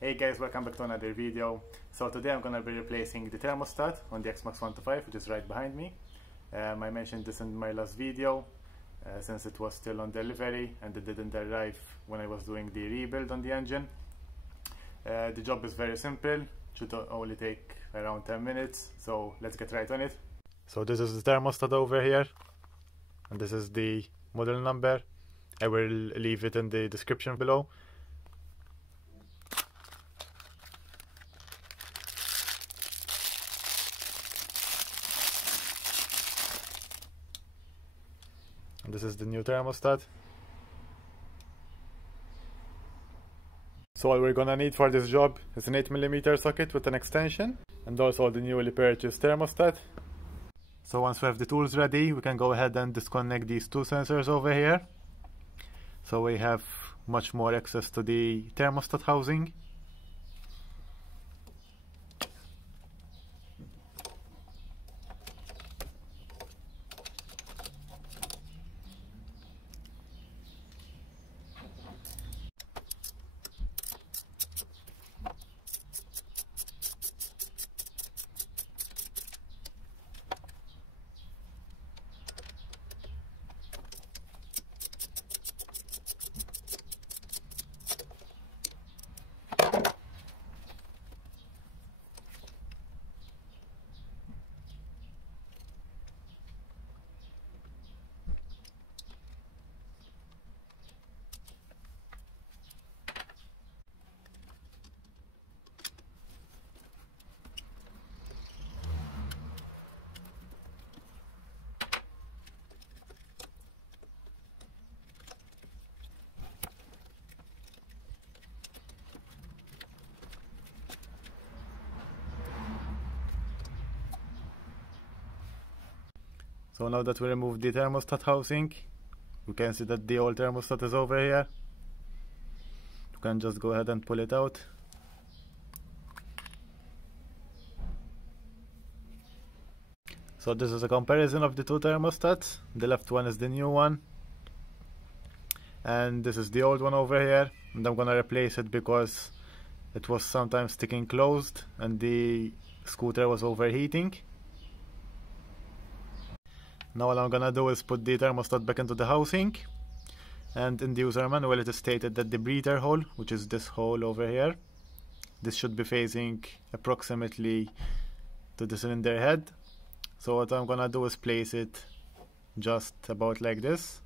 Hey guys, welcome back to another video. So today I'm gonna be replacing the thermostat on the Xmax 125, which is right behind me. I mentioned this in my last video, since it was still on delivery and it didn't arrive when I was doing the rebuild on the engine. The job is very simple, should only take around 10 minutes, so let's get right on it. So this is the thermostat over here, and this is the model number. I will leave it in the description below. And this is the new thermostat. So all we're gonna need for this job is an 8mm socket with an extension, and also the newly purchased thermostat. So once we have the tools ready, we can go ahead and disconnect these two sensors over here. So we have much more access to the thermostat housing. So now that we removed the thermostat housing, we can see that the old thermostat is over here. You can just go ahead and pull it out. So this is a comparison of the two thermostats. The left one is the new one, and this is the old one over here. And I'm gonna replace it because it was sometimes sticking closed and the scooter was overheating. Now all I'm gonna do is put the thermostat back into the housing, and in the user manual it is stated that the breather hole, which is this hole over here, this should be facing approximately to the cylinder head. So what I'm gonna do is place it just about like this.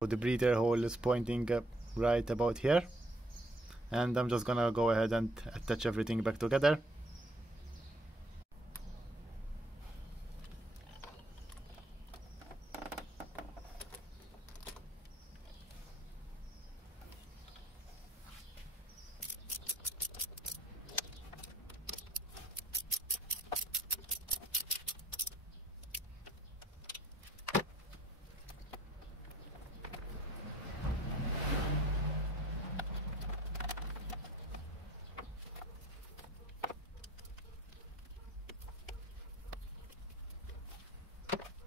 So the breather hole is pointing up right about here, and I'm just gonna go ahead and attach everything back together.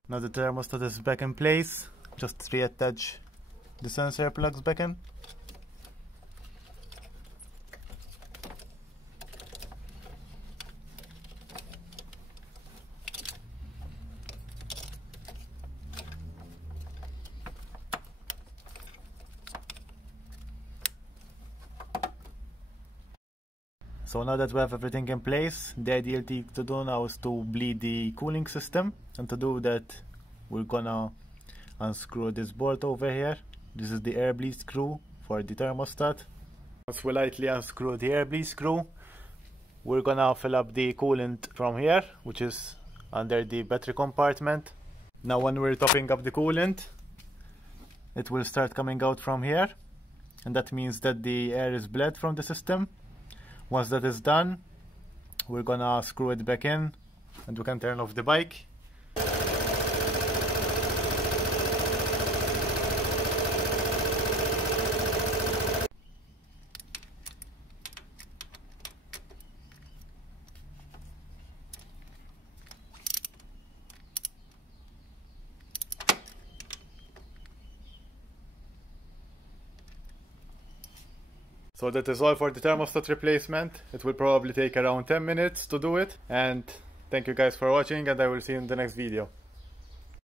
Now the thermostat is back in place, just reattach the sensor plugs back in. So now that we have everything in place, the ideal thing to do now is to bleed the cooling system, and to do that we're gonna unscrew this bolt over here. This is the air bleed screw for the thermostat. Once we lightly unscrew the air bleed screw, we're gonna fill up the coolant from here, which is under the battery compartment. Now when we're topping up the coolant, it will start coming out from here, and that means that the air is bled from the system. Once that is done, we're gonna screw it back in, and we can turn off the bike. So that is all for the thermostat replacement. It will probably take around 10 minutes to do it. And thank you guys for watching, and I will see you in the next video.